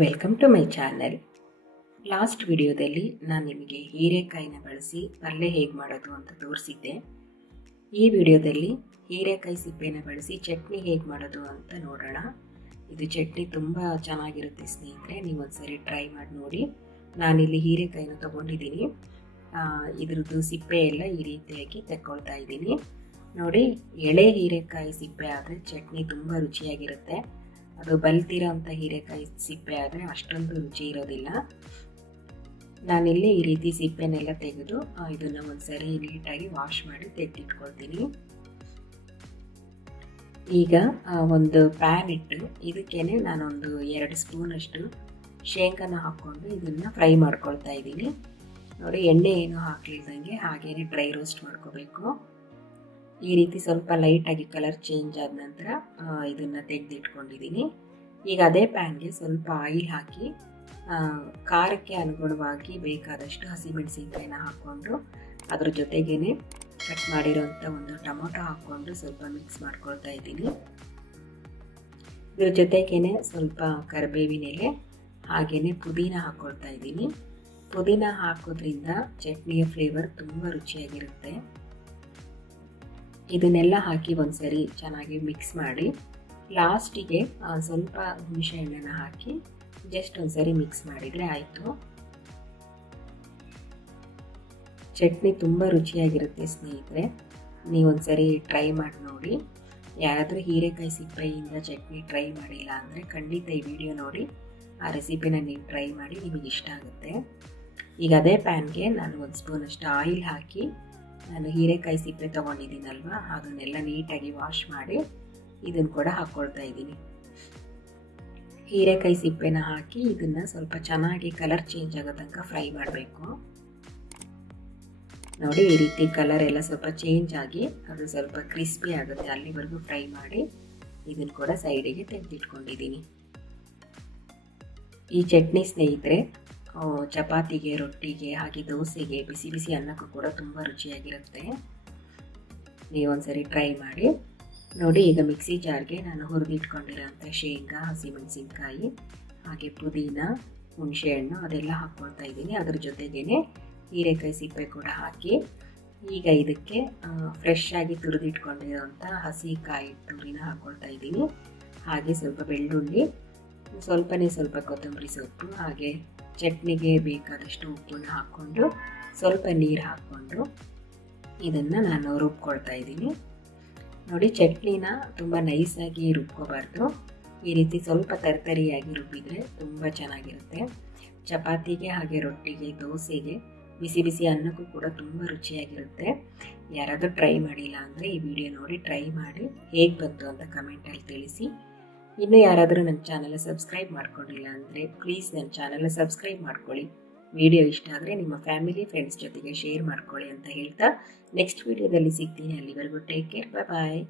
Welcome to my channel. Last ವಿಡಿಯೋದಲ್ಲಿ ನಾನು ನಿಮಗೆ ಹೀರೆಕಾಯಿನ ಬಳಸಿ ಪಲ್ಯ ಹೇಗೆ ಮಾಡೋದು ಅಂತ ತೋರಿಸಿದ್ದೆ. ಈ ವಿಡಿಯೋದಲ್ಲಿ ಹೀರೆಕಾಯಿ ಸಿಪ್ಪೆನ ಬಳಸಿ ಚಟ್ನಿ ಹೇಗೆ ಮಾಡೋದು ಅಂತ ನೋಡೋಣ. ಇದು ಚಟ್ನಿ ತುಂಬ ಚೆನ್ನಾಗಿರುತ್ತೆ ಸ್ನೇಹಿತರೆ, ನೀವು ಒಂದ್ಸರಿ ಟ್ರೈ ಮಾಡಿ ನೋಡಿ. ನಾನಿಲ್ಲಿ ಹೀರೆಕಾಯಿನ ತೊಗೊಂಡಿದ್ದೀನಿ, ಇದ್ರದ್ದು ಸಿಪ್ಪೆ ಎಲ್ಲ ಈ ರೀತಿಯಾಗಿ ತಗೊಳ್ತಾ ಇದ್ದೀನಿ. ನೋಡಿ, ಎಳೆ ಹೀರೆಕಾಯಿ ಸಿಪ್ಪೆ ಆದರೆ ಚಟ್ನಿ ತುಂಬ ರುಚಿಯಾಗಿರುತ್ತೆ. ಅದು ಬಲ್ತಿರೋ ಅಂಥ ಹೀರೆಕಾಯಿ ಸಿಪ್ಪೆ ಆದರೆ ಅಷ್ಟೊಂದು ರುಚಿ ಇರೋದಿಲ್ಲ. ನಾನಿಲ್ಲಿ ಈ ರೀತಿ ಸಿಪ್ಪೆನೆಲ್ಲ ತೆಗೆದು ಇದನ್ನು ಒಂದ್ಸರಿ ನೀಟಾಗಿ ವಾಶ್ ಮಾಡಿ ತೆಗೆದಿಟ್ಕೊಳ್ತೀನಿ. ಈಗ ಒಂದು ಪ್ಯಾನ್ ಇಟ್ಟು ಇದಕ್ಕೇನೆ ನಾನೊಂದು 2 ಸ್ಪೂನಷ್ಟು ಶೇಂಗಾನ ಹಾಕ್ಕೊಂಡು ಇದನ್ನು ಫ್ರೈ ಮಾಡ್ಕೊಳ್ತಾ ಇದ್ದೀನಿ. ನೋಡಿ, ಎಣ್ಣೆ ಏನು ಹಾಕ್ಲಿಲ್ದಂಗೆ ಹಾಗೇನೆ ಡ್ರೈ ರೋಸ್ಟ್ ಮಾಡ್ಕೋಬೇಕು. ಈ ರೀತಿ ಸ್ವಲ್ಪ ಲೈಟಾಗಿ ಕಲರ್ ಚೇಂಜ್ ಆದ ನಂತರ ಇದನ್ನು ತೆಗೆದಿಟ್ಕೊಂಡಿದ್ದೀನಿ. ಈಗ ಅದೇ ಪ್ಯಾನ್ಗೆ ಸ್ವಲ್ಪ ಆಯಿಲ್ ಹಾಕಿ ಖಾರಕ್ಕೆ ಅನುಗುಣವಾಗಿ ಬೇಕಾದಷ್ಟು ಹಸಿಮೆಣಸಿನಕಾಯಿನ ಹಾಕ್ಕೊಂಡು ಅದ್ರ ಜೊತೆಗೇನೆ ಕಟ್ ಮಾಡಿರೋಂಥ ಒಂದು ಟೊಮೊಟೊ ಹಾಕ್ಕೊಂಡು ಸ್ವಲ್ಪ ಮಿಕ್ಸ್ ಮಾಡ್ಕೊಳ್ತಾ ಇದ್ದೀನಿ. ಇದ್ರ ಜೊತೆಗೇನೆ ಸ್ವಲ್ಪ ಕರಿಬೇವಿನ ಎಲೆ ಹಾಗೆಯೇ ಪುದೀನ ಹಾಕ್ಕೊಳ್ತಾ ಇದ್ದೀನಿ. ಪುದೀನ ಹಾಕೋದ್ರಿಂದ ಚಟ್ನಿಯ ಫ್ಲೇವರ್ ತುಂಬ ರುಚಿಯಾಗಿರುತ್ತೆ. ಇದನ್ನೆಲ್ಲ ಹಾಕಿ ಒಂದ್ಸರಿ ಚೆನ್ನಾಗಿ ಮಿಕ್ಸ್ ಮಾಡಿ ಲಾಸ್ಟಿಗೆ ಸ್ವಲ್ಪ ಹುಣಸೆ ಹಣ್ಣನ್ನು ಹಾಕಿ ಜಸ್ಟ್ ಒಂದ್ಸರಿ ಮಿಕ್ಸ್ ಮಾಡಿದರೆ ಆಯಿತು. ಚಟ್ನಿ ತುಂಬ ರುಚಿಯಾಗಿರುತ್ತೆ ಸ್ನೇಹಿತರೆ, ನೀವೊಂದ್ಸರಿ ಟ್ರೈ ಮಾಡಿ ನೋಡಿ. ಯಾರಾದರೂ ಹೀರೆಕಾಯಿ ಸಿಪ್ಪೆಯಿಂದ ಚಟ್ನಿ ಟ್ರೈ ಮಾಡಿಲ್ಲ ಅಂದರೆ ಖಂಡಿತ ಈ ವಿಡಿಯೋ ನೋಡಿ ಆ ರೆಸಿಪಿನ ನೀವು ಟ್ರೈ ಮಾಡಿ, ನಿಮಗೆ ಇಷ್ಟ ಆಗುತ್ತೆ. ಈಗ ಅದೇ ಪ್ಯಾನ್ಗೆ ನಾನು 1 ಸ್ಪೂನಷ್ಟು ಆಯಿಲ್ ಹಾಕಿ ನಾನು ಹೀರೆಕಾಯಿ ಸಿಪ್ಪೆ ತೊಗೊಂಡಿದ್ದೀನಲ್ವ ಅದನ್ನೆಲ್ಲ ನೀಟಾಗಿ ವಾಶ್ ಮಾಡಿ ಇದನ್ನು ಕೂಡ ಹಾಕ್ಕೊಳ್ತಾ ಇದ್ದೀನಿ. ಹೀರೆಕಾಯಿ ಸಿಪ್ಪೆನ ಹಾಕಿ ಇದನ್ನು ಸ್ವಲ್ಪ ಚೆನ್ನಾಗಿ ಕಲರ್ ಚೇಂಜ್ ಆಗೋ ತನಕ ಫ್ರೈ ಮಾಡಬೇಕು. ನೋಡಿ, ಈ ರೀತಿ ಕಲರ್ ಎಲ್ಲ ಸ್ವಲ್ಪ ಚೇಂಜ್ ಆಗಿ ಅದು ಸ್ವಲ್ಪ ಕ್ರಿಸ್ಪಿ ಆಗುತ್ತೆ, ಅಲ್ಲಿವರೆಗೂ ಫ್ರೈ ಮಾಡಿ ಇದನ್ನು ಕೂಡ ಸೈಡಿಗೆ ತೆಗೆದಿಟ್ಕೊಂಡಿದ್ದೀನಿ. ಈ ಚಟ್ನಿ ಸ್ನೇಹಿತರೆ ಚಪಾತಿಗೆ, ರೊಟ್ಟಿಗೆ, ಹಾಗೆ ದೋಸೆಗೆ, ಬಿಸಿ ಬಿಸಿ ಅನ್ನಕ್ಕೂ ಕೂಡ ತುಂಬ ರುಚಿಯಾಗಿರುತ್ತೆ. ನೀವೊಂದ್ಸರಿ ಟ್ರೈ ಮಾಡಿ ನೋಡಿ. ಈಗ ಮಿಕ್ಸಿ ಜಾರ್ಗೆ ನಾನು ಹುರಿದಿಟ್ಕೊಂಡಿರೋಂಥ ಶೇಂಗಾ, ಹಸಿಮೆಣಸಿನ್ಕಾಯಿ, ಹಾಗೆ ಪುದೀನ, ಹುಣಸೆಹಣ್ಣು ಅದೆಲ್ಲ ಹಾಕ್ಕೊಳ್ತಾ ಇದ್ದೀನಿ. ಅದ್ರ ಜೊತೆಗೇ ಹೀರೆಕಾಯಿ ಸಿಪ್ಪೆ ಕೂಡ ಹಾಕಿ ಈಗ ಇದಕ್ಕೆ ಫ್ರೆಶ್ ಆಗಿ ತುರಿದಿಟ್ಕೊಂಡಿರೋಂಥ ಹಸಿ ಕಾಯಿ ತುರಿನ ಹಾಕ್ಕೊಳ್ತಾ ಇದ್ದೀನಿ. ಹಾಗೆ ಸ್ವಲ್ಪ ಬೆಳ್ಳುಳ್ಳಿ, ಸ್ವಲ್ಪ ಕೊತ್ತಂಬರಿ ಸೊಪ್ಪು, ಹಾಗೆ ಚಟ್ನಿಗೆ ಬೇಕಾದಷ್ಟು ಉಪ್ಪನ್ನು ಹಾಕ್ಕೊಂಡು ಸ್ವಲ್ಪ ನೀರು ಹಾಕ್ಕೊಂಡು ಇದನ್ನು ನಾನು ರುಬ್ಕೊಳ್ತಾ ಇದ್ದೀನಿ. ನೋಡಿ, ಚಟ್ನಿನ ತುಂಬ ನೈಸಾಗಿ ರುಬ್ಕೋಬಾರ್ದು, ಈ ರೀತಿ ಸ್ವಲ್ಪ ತರಿತರಿಯಾಗಿ ರುಬ್ಬಿದರೆ ತುಂಬ ಚೆನ್ನಾಗಿರುತ್ತೆ. ಚಪಾತಿಗೆ, ಹಾಗೆ ರೊಟ್ಟಿಗೆ, ದೋಸೆಗೆ, ಬಿಸಿ ಬಿಸಿ ಅನ್ನಕ್ಕೂ ಕೂಡ ತುಂಬ ರುಚಿಯಾಗಿರುತ್ತೆ. ಯಾರಾದರೂ ಟ್ರೈ ಮಾಡಿಲ್ಲ ಅಂದರೆ ಈ ವಿಡಿಯೋ ನೋಡಿ ಟ್ರೈ ಮಾಡಿ ಹೇಗೆ ಬಂತು ಅಂತ ಕಮೆಂಟಲ್ಲಿ ತಿಳಿಸಿ. ಇನ್ನೂ ಯಾರಾದರೂ ನನ್ನ ಚಾನಲ್ ಸಬ್ಸ್ಕ್ರೈಬ್ ಮಾಡ್ಕೊಂಡಿಲ್ಲ ಅಂದರೆ ಪ್ಲೀಸ್ ನನ್ನ ಚಾನಲ್ ಸಬ್ಸ್ಕ್ರೈಬ್ ಮಾಡ್ಕೊಳ್ಳಿ. ವಿಡಿಯೋ ಇಷ್ಟ ಆದರೆ ನಿಮ್ಮ ಫ್ಯಾಮಿಲಿ ಫ್ರೆಂಡ್ಸ್ ಜೊತೆಗೆ ಶೇರ್ ಮಾಡ್ಕೊಳ್ಳಿ ಅಂತ ಹೇಳ್ತಾ ನೆಕ್ಸ್ಟ್ ವಿಡಿಯೋದಲ್ಲಿ ಸಿಗ್ತೀನಿ. ಅಲ್ಲಿವರೆಗೂ ಟೇಕ್ ಕೇರ್, ಬಾಯ್.